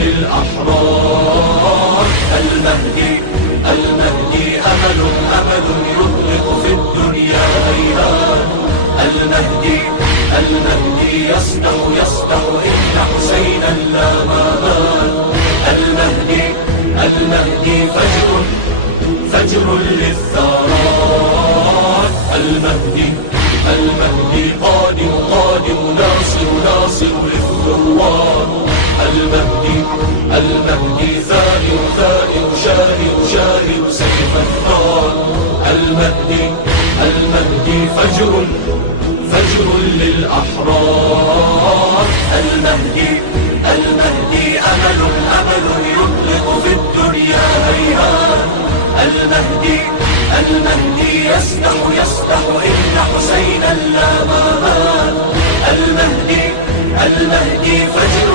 للأحرار. المهدي المهدي أمل أمل يطلق في الدنيا هيهات. المهدي المهدي يصدح يصدح إن حسينا لا مآل. المهدي المهدي فجر فجر للثارات. المهدي المهدي قادم قادم ناصر ناصر للثوار. المهدي المهدي ثائر ثائر شاهر شاهر سيف الثار. المهدي المهدي فجر فجر للأحرار. المهدي المهدي أمل أمل يطلق في الدنيا هيهات. المهدي المهدي يصدح يصدح إن حسينا لا مآل. المهدي المهدي فجر